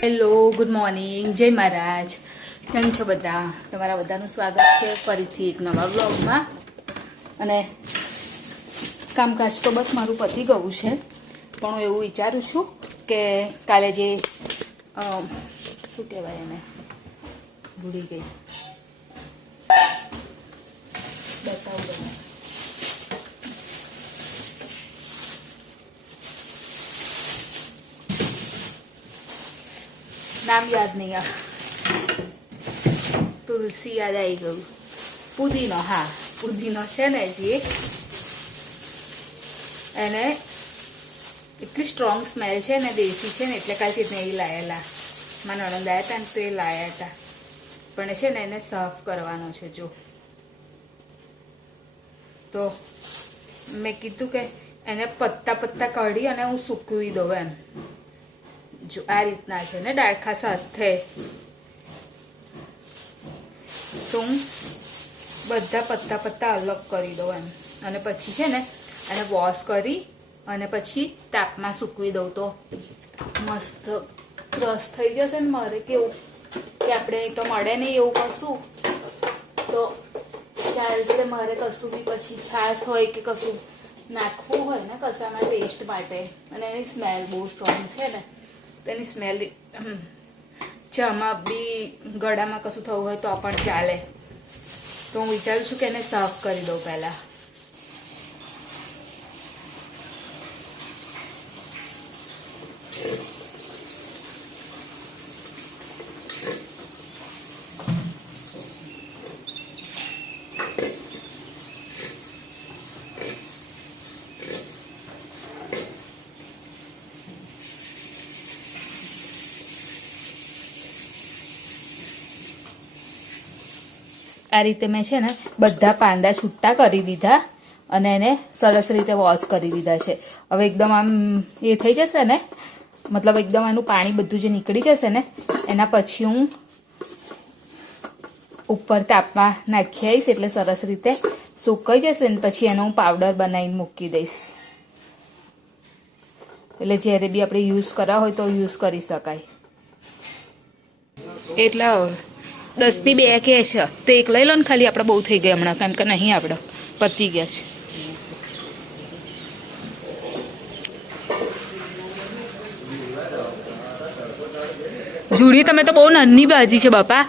Hello, good morning, જય મહારાજ. કેમ છો બધા? તમારા બધાનું સ્વાગત છે ફરીથી એક નવા વ્લોગમાં. અને કામકાજ તો બસ મારું પતી ગયું છે, પણ હું એવું વિચારું છું કે કાલે જે શું કહેવાય એને ભૂલી ગઈ બતાવું નામ યાદ નહીં આ તુલસી યાદ આવી ગયું. પુદીનો, હા પુદીનો છે ને જે એને એટલી સ્ટ્રોંગ સ્મેલ છે ને, દેશી છે ને, એટલે કાલે ચીતને એ લાયેલા મારા નણંદ આવ્યા હતા ને તો એ લાયા હતા. પણ છે ને એને સાફ કરવાનો છે. જો તો મેં કીધું કે એને પત્તા પત્તા કાઢી અને હું સૂકવી દઉં એમ. જો આ રીતના છે ને ડાળખા સાથે, તો હું બધા પત્તા પત્તા અલગ કરી દઉં એમ. અને પછી છે ને એને વોશ કરી અને પછી તાપમાં સૂકવી દઉં તો મસ્ત રસ થઈ જશે ને. મારે કેવું કે આપણે તો મળે નહીં એવું કશું તો ચાલશે. મારે કશું બી પછી છાશ હોય કે કશું નાખવું હોય ને કશામાં ટેસ્ટ માટે, અને એની સ્મેલ બહુ સ્ટ્રોંગ છે ને, તેની સ્મેલ ચામાં બી ગળામાં કશું થવું હોય તો પણ ચાલે. તો હું વિચારું છું કે એને સાફ કરી દઉં પહેલાં. આ રીતે મેં છે ને બધા પાંદા છૂટા કરી દીધા અને એને સરસ રીતે વોશ કરી દીધા છે. હવે એકદમ આમ એ થઈ જશે ને, મતલબ એકદમ એનું પાણી બધું જે નીકળી જશે ને, એના પછી હું ઉપર તાપમાં નાખી આવીશ એટલે સરસ રીતે સુકાઈ જશે ને પછી એનો હું પાવડર બનાવીને મૂકી દઈશ. એટલે જ્યારે બી આપણે યુઝ કરવા હોય તો યુઝ કરી શકાય. એટલે 10 ની 2 કે છે તો એક લઈ લો ને ખાલી. આપણે બહુ થઈ ગયા હમણાં, કેમ કે નહીં આપણે પતી ગયા છે. જુડી તમે તો બહુ નાની બાજી છે બાપા.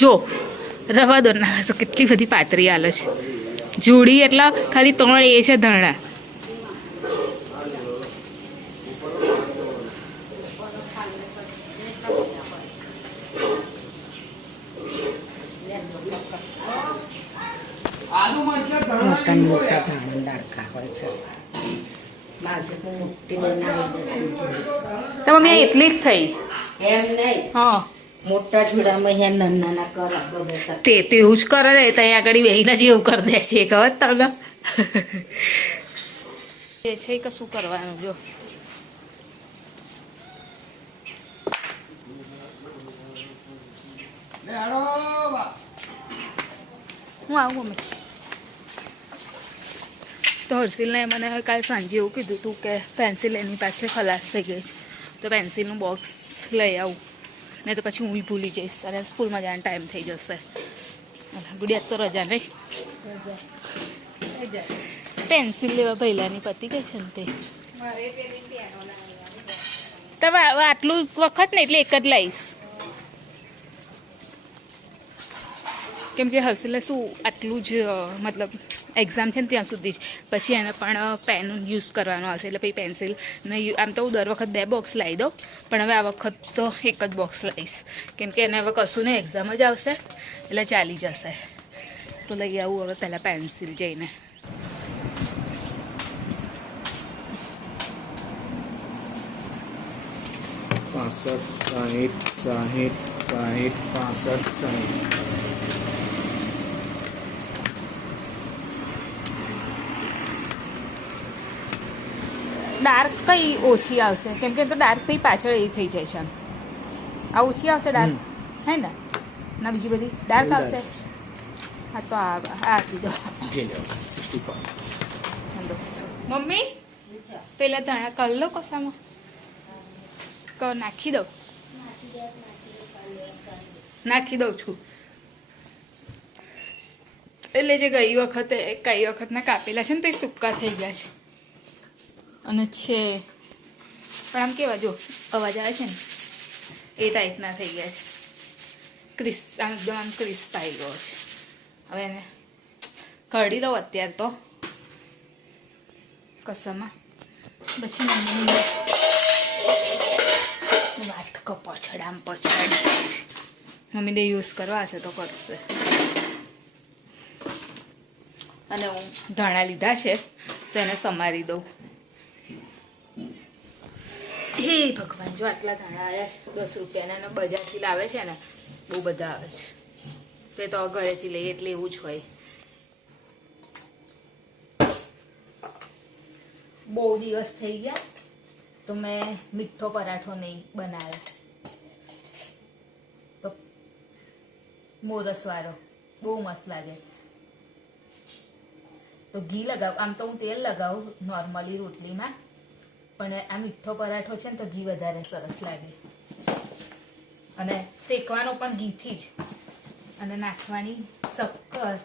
જો રવા દો ના, કેટલી બધી પાતરી આલે છે. જુડી એટલા ખાલી 3 એ છે ધાણા. તો મમ્મી એટલી જ થઈ એમ નહીં. હા, મોટા જુડામાં હે નાના કરા તે એવું જ કરે ને. ત્યાં આગળ બેહીને જ એવું કરી દે છે ખબર તમને. એ છે કે શું કરવાનું. જો હું આવું મમ્મી. તો હર્ષિલને મને કાલે સાંજે એવું કીધું હતું કે પેન્સિલ એની પાસે ખલાસ થઈ ગઈ છે, તો પેન્સિલનું બોક્સ લઈ આવું. નહીં તો પછી હું ભૂલી જઈશ અને સ્કૂલમાં જવાનો ટાઈમ થઈ જશે. ગુડિયા તો રજા નહીં. પેન્સિલ લેવા પહેલાંની પતી ગઈ છે ને તે. તમે આટલું વખત ને એટલે એક જ લઈશ. કેમ કે હર્ષિલને શું આટલું જ મતલબ એક્ઝામ છે ને ત્યાં સુધી જ, પછી એને પણ પેન યુઝ કરવાનો હશે એટલે પછી પેન્સિલ ને આમ તો હું દર વખત 2 બોક્સ લાવી દઉં, પણ હવે આ વખત તો એક જ બોક્સ લઈશ. કેમ કે એને હવે કશું નહીં, એક્ઝામ જ આવશે એટલે ચાલી જશે. તો લઈ આવું હવે પહેલાં પેન્સિલ જઈને. पाँसठ 60 60 60 65 60 ડાર્ક કઈ ઓછી આવશે, કેમ કે તો ડાર્ક કઈ પાછળ એ થઈ જાય છે. આ ઓછી આવશે ડાર્ક, હે ને? ના બીજી બધી ડાર્ક આવશે. હા તો આ આપી દો જે લેવા 65 બસ મમ્મી પેલા ધાણા કરી લો કસામાં નાખી દઉં નાખી દઉં છું એટલે જે કઈ વખતના કાપેલા છે ને તો એ સૂકા થઈ ગયા છે અને છે પણ આમ કેવા જો અવાજ આવે છે ને એ ટાઈપના થઈ ગયા છે આમ એકદમ આમ ક્રિસ્પ આવી ગયો છે હવે એને કાઢી લઉં અત્યારે તો કસામાં પછી મમ્મી વાટકો પછડ મમ્મીને યુઝ કરવા હશે તો કરશે અને હું ધાણા લીધા છે તો એને સમારી દઉં હે ભગવાન જો આટલા ધાણા આવ્યા છે 10 રૂપિયાના અને બજારથી લાવે છે ને બહુ બધા આવે છે તે તો ઘરેથી લઈએ એટલે એવું જ હોય બહુ દિવસ થઈ ગયા તો મેં મીઠો પરાઠો નહીં બનાવ્યો તો મોરસવાળો બહુ મસ્ત લાગે તો ઘી લગાવ આમ તો હું તેલ લગાવું નોર્મલી રોટલીમાં પણ આ મીઠો પરાઠો છે ને તો ઘી વધારે સરસ લાગે અને શેકવાનો પણ ઘીથી જ અને નાખવાની શક્કર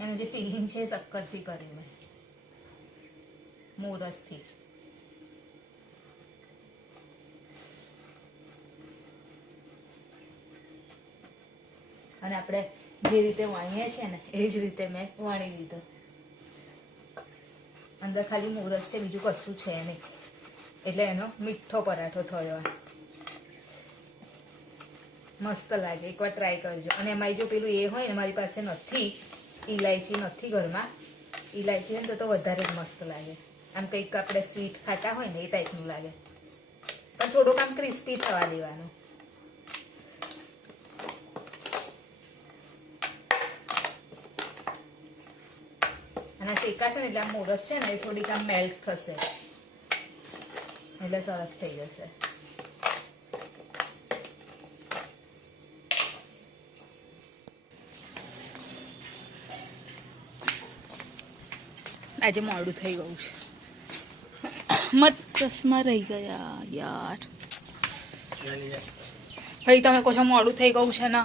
એનું જે ફિલિંગ છે એ શક્કરથી કરી મેં મોરસથી અને આપણે જે રીતે વણીએ છીએ ને એ જ રીતે મેં વણી લીધો અંદર ખાલી મોરસ છે બીજું કશું છે નહીં એટલે એનો મીઠો પરાઠો થયો મસ્ત લાગે એકવાર ટ્રાય કરજો અને એમાં જો પેલું એ હોય ને મારી પાસે નથી ઇલાયચી નથી ઘરમાં ઇલાયચી હોય ને તો વધારે જ મસ્ત લાગે આમ કંઈક આપણે સ્વીટ ખાતા હોય ને એ ટાઈપનું લાગે પણ થોડુંક આમ ક્રિસ્પી થવા દેવાનું અને શેકાશે ને એટલે આમ મોરસ છે ને એ થોડીક આમ મેલ્ટ થશે એટલે સરસ થઈ જશે આજે મોડું થઈ ગયું છે મત ચશ્મા રહી ગયા યાર ભાઈ તમે કહો છો મોડું થઈ ગયું છે ને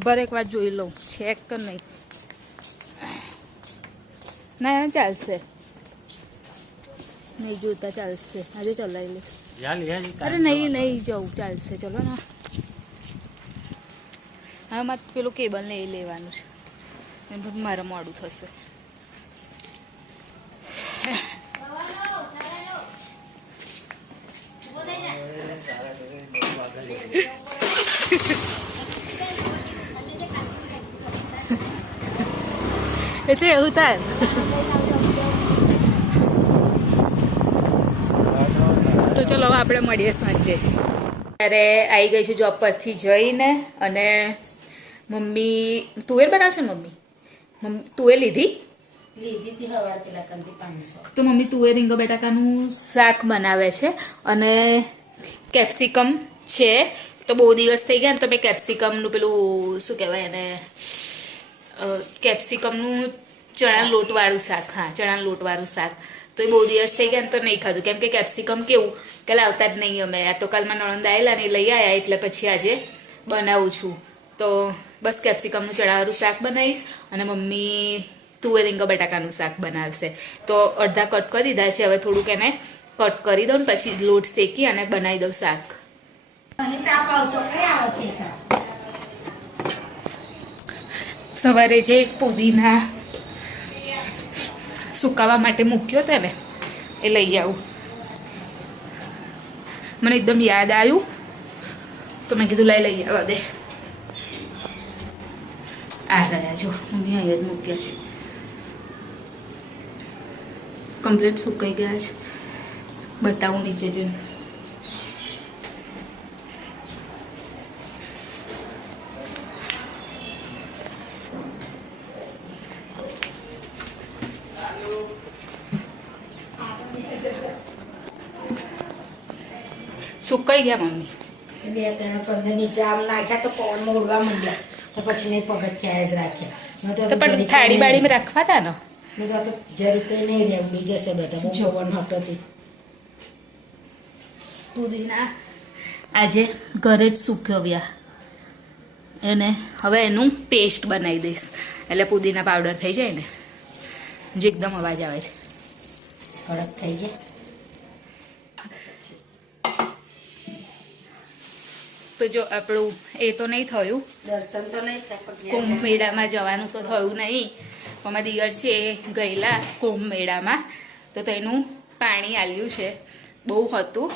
બર એક વાર જોઈ લઉં ચેક કર નહીં ના ચાલશે નહીં જોતા ચાલશે આજે ચલાવી લઈશ અરે નહીં જવું ચાલશે ચલો ને હવે મારે પેલું કેબલ ને એ લેવાનું છે એમ મારે મોડું થશે એ તો એવું થાય તો ચલો હવે આપણે મળીએ સાંજે ત્યારે આવી ગઈ છું જોબ પરથી જઈને અને મમ્મી તુવેર બનાવશે ને મમ્મી તુવેર લીધી તો મમ્મી તુવેર રીંગો બટાકાનું શાક બનાવે છે અને કેપ્સિકમ છે તો બહુ દિવસ થઈ ગયા ને તો મેં કેપ્સિકમનું પેલું શું કહેવાય એને કેપ્સિકમનું ચણા લોટવાળું શાક હા ચણા લોટવાળું શાક તો એ બહુ દિવસ થઈ ગયા ને તો નહીં ખાધું કેમ કે કેપ્સિકમ કેવું કે લાવતા જ નહીં અમે આ તો કાલમાં નણંદ આવેલા ને લઈ આવ્યા એટલે પછી આજે બનાવું છું તો બસ કેપ્સિકમનું ચણાવાળું શાક બનાવીશ અને મમ્મી તુવેર રીંગા બટાકાનું શાક બનાવશે તો અડધા કટ કરી દીધા છે હવે થોડુંક એને કટ કરી દઉં ને પછી લોટ શેકી અને બનાવી દઉં શાક સવારે જે પુદીના સુકાવા માટે મૂક્યો હતો ને એ લઈ આવું મને એકદમ યાદ આવ્યું તો મેં કીધું લઈ આવવા દે આ રહ્યા જો મમ્મી અહીંયા જ મૂક્યા છે કમ્પ્લીટ સુકાઈ ગયા છે બતાવું નીચે જેમ સુકાઈ ગયા મમ્મી. 2-3 નીચે આમ નાખ્યા તો પવનમાં ઉડવા માંડ્યા તો પછી મેં પગથિયા જ રાખ્યા. મેં તો પણ થાળી બાળીમાં રાખવા હતા ને. મેં તો જરી કંઈ નહીં રહે ઉડી જશે બેટા બહુ પવન હતો તે. પુદીના આજે ઘરે જ સૂક્યો વ્યા એને હવે એનું પેસ્ટ બનાવી દઈશ એટલે પુદીના પાવડર થઈ જાય ને જે એકદમ અવાજ આવે છે કડક થઈ જાય. તો જો આપણું એ તો નહીં થયું, દર્શન તો નહીં થાય પણ કુંભ મેળામાં જવાનું તો થયું નહીં. અમારા દિયર છે એ ગયેલા કુંભ મેળામાં તો તેનું પાણી આલ્યું છે, બહુ હતું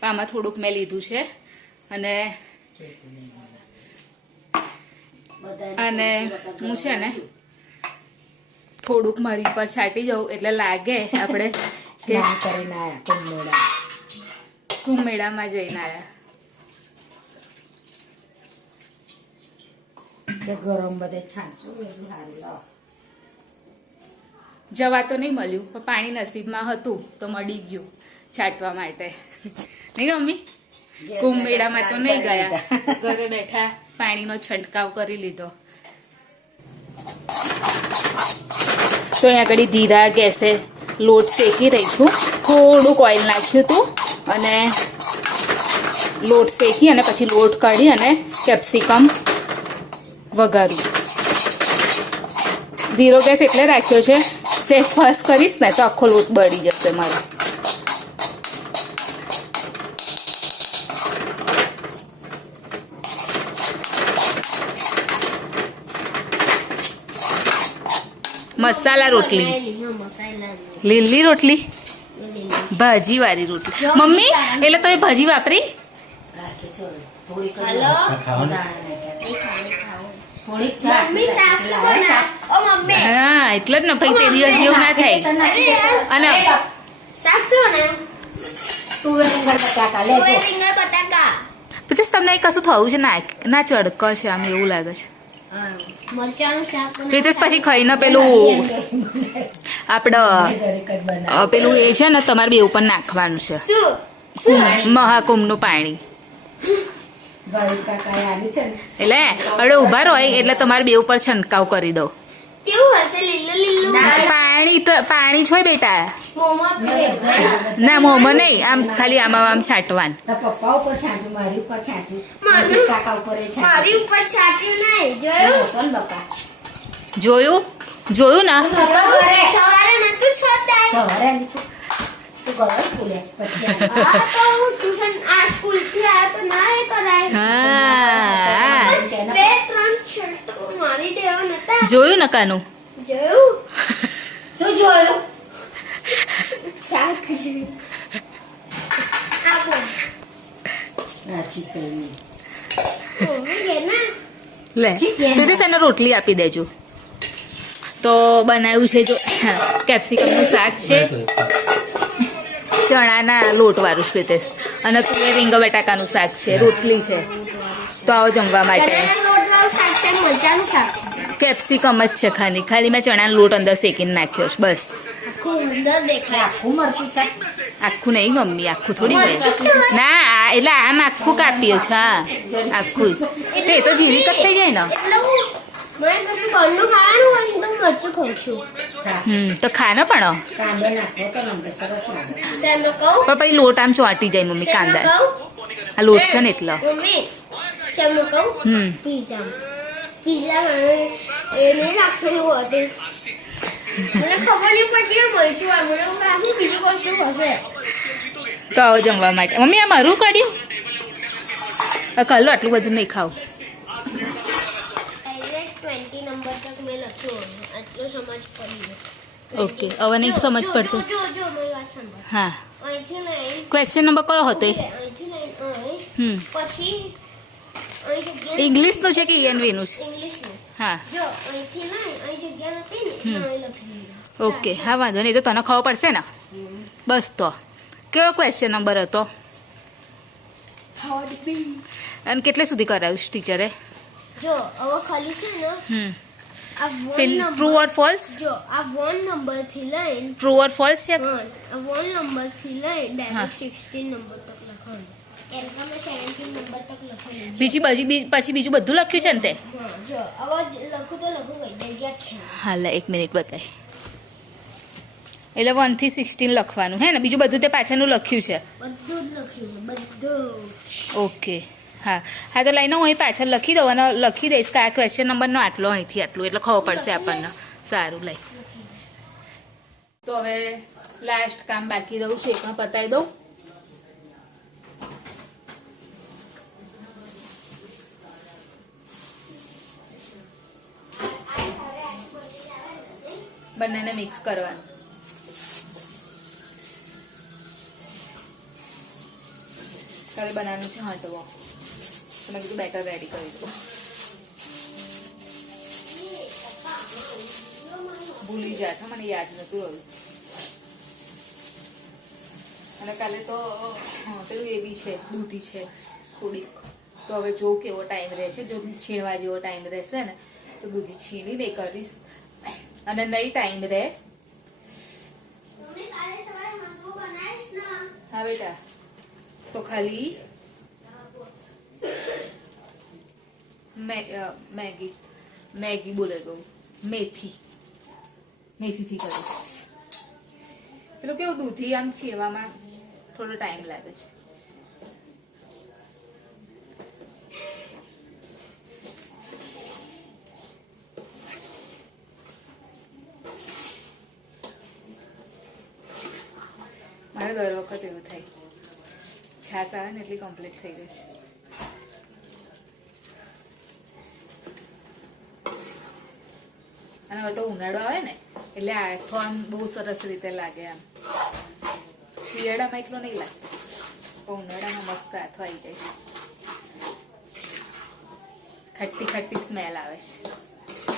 પણ આમાં થોડુંક મેં લીધું છે અને હું છે ને થોડુંક મારી પર છાંટી જાઉં એટલે લાગે આપણે કે સ્નાન કરીને આવ્યા કુંભ મેળા. કુંભ મેળામાં જઈને આવ્યા. કે ગરમ બધે છાંટજો એટલું સારું લાવો. જવા તો નહીં મળ્યું પણ પાણી નસીબમાં હતું તો મળી ગયું છાંટવા માટે. નહીં મમ્મી? કુંભ મેળામાં તો નહીં ગયા, ઘરે બેઠા પાણીનો છંટકાવ કરી લીધો. તો અહીં આગળ ધીરા ગેસે લોટ શેકી રહી છું. થોડુંક ઓઇલ નાખ્યું હતું અને લોટ શેકી અને પછી લોટ કાઢી અને કેપ્સિકમ વઘારું. ધીરો ગેસ એટલે રાખ્યો છે, સેફ ફાસ્ટ કરીશ ને તો આખો લોટ બળી જશે મારો. મસાલા રોટલી, લીલી રોટલી, ભાજી વાળી રોટલી. મમ્મી એટલે તમે ભાજી વાપરી? રાખી છો થોડીક જ હલો? દાણા નાખ્યા. થોડીક હા એટલે જ ને ભાઈ તે દિવસ જેવું ના થાય. અને પછી તમને કશું થયું છે ના ના ચડક છે આમ એવું લાગે છે. પ્રીતેશ પછી ખાઈને પેલું આપણે પેલું એ છે ને તમારે બે ઉપર નાખવાનું છે મહાકુંભનું પાણી. એટલે હવે ઉભા રહો એટલે તમારે બે ઉપર છંટકાવ કરી દો. પાણી છો બેટા, ના મોંમાં નહીં, આમ ખાલી આમાં આમ છાંટવાનું. પપ્પા ઉપર છાંટ્યું, મારી ઉપર છાંટ્યું, કાકા ઉપર જોયું જોયું ને સવારે તો ગરમ ફૂલે પછી હા જોયું ને કાનું. શું જોયું? લે પ્રીતેશ એને રોટલી આપી દેજો. તો બનાવ્યું છે જો કેપ્સિકમનું શાક છે, ચણાના લોટવાળું છે પ્રીતેશ, અને તુવેર રીંગા બટાકાનું શાક છે, રોટલી છે. તો આવો જમવા માટે. કેપ્સિકમ જ છે ખાલી, ખાલી મેં ચણાનો લોટ અંદર શેકીને નાખ્યો છે બસ. આખું મરચું છે? આખું નહીં મમ્મી, આખું થોડી હોય. ના એટલે આમ આખું કાપ્યું છે. હા આખું તે તો જીરી કટ થઈ જાય ને. તો ખા ને પણ કાંદો નાખો તો નંબર સરસ લાગે. પણ પછી લોટ આમ ચોંટી જાય મમ્મી કાંદા. આ લોટ છે ને એટલો. તો આવો જમવા માટે. મમ્મી આ મારું કાઢ્યું કલો આટલું બધું નહીં ખાવ. ઓકે હવે નહીં સમજ પડતું. હા ક્વેશ્ચન નંબર કયો હતો? ઇંગ્લિશનું છે કે ENVનું છે? હા ઓકે હા વાંધો નહીં, તો તને ખબર પડશે ને બસ. તો કેવો ક્વેશ્ચન નંબર હતો અને કેટલે સુધી કરાવ્યું ટીચરે? જો હવે ખાલી છે ને આ ટ્રુ ઓર ફોલ્સ? જો આ 1 નંબર થી લઈને ટ્રુ ઓર ફોલ્સ છે? આ 1 નંબર થી લઈને ડાયરેક્ટ 16 નંબર તક લખવાનું. કેમ કે મેં 17 નંબર તક લખેલું છે. પછી બીજું બધું લખ્યું છે ને તે? હા જો હવે લખું તો લખું કઈ જગ્યા જ છે. હાલ એક મિનિટ બતાય. એટલે 1 થી 16 લખવાનું હે ને? બીજું બધું તે પાછળનું લખ્યું છે? બધું જ લખ્યું છે બધું. ઓકે હા હા, તો લઈને હું અહીં પાછળ લખી દઉં અને લખી દઈશ કે આ ક્વેશ્ચન નંબરનો આટલો અહીંથી આટલું, એટલે ખબર પડશે આપણને. સારું લઈ. તો હવે લાસ્ટ કામ બાકી રહ્યું છે એ પણ પતાવી દઉં. બંનેને મિક્સ કરવાનું. હવે બનાવવાનું છે હંડવો. તો મેં કીધું બેટર રેડી કરી દઉં. ભૂલી જાત, મને યાદ નહોતું રહ્યું. અને કાલે તો પેલું એ બી છે, દૂધી છે થોડી. તો હવે જો કેવો ટાઈમ રહે છે, જો છીણવા જેવો ટાઈમ રહેશે ને તો દૂધી છીણી નહીં કરીશ. અને નહીં ટાઈમ રહે. હા બેટા, તો ખાલી મેગી બોલે તો મેથીથી કરીશ. પેલું કેવું દૂધી આમ છીણવામાં થોડો ટાઈમ લાગે છે. મારે દર વખત એવું થાય, છાશ આવે ને એટલી કમ્પ્લીટ થઈ ગઈ છે. અને હવે તો ઉનાળો આવે ને એટલે આથો આમ બહુ સરસ રીતે લાગે. આમ શિયાળામાં એટલો નહીં લાગતો, પણ ઉનાળામાં મસ્ત આથો આવી જાય છે. ખટ્ટી ખટ્ટી સ્મેલ આવે છે.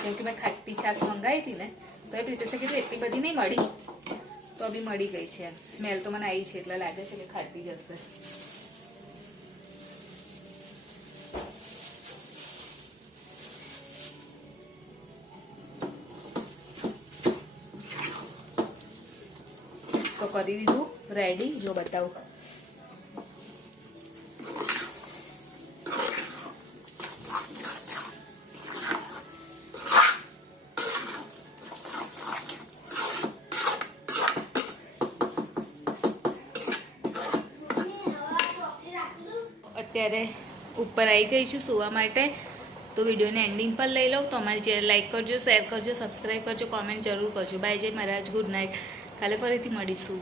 કેમ કે મેં ખટ્ટી છાશ મંગાવી હતી ને તો એ રીતે કીધું એટલી બધી નહીં મળી, તો બી મળી ગઈ છે. સ્મેલ તો મને આવી છે એટલે લાગે છે કે ખાટી જશે. તો કરી દીધું રેડી. જો બતાવું, અત્યારે ઉપર આવી ગઈ છું સૂવા માટે. તો વિડીયોને એન્ડિંગ પર લઈ લઉં. તો અમારી ચેનલ લાઈક કરજો, શેર કરજો, સબસ્ક્રાઈબ કરજો, કોમેન્ટ જરૂર કરજો. બાય જય મહારાજ, ગુડ નાઇટ. કાલે ફરીથી મળીશું.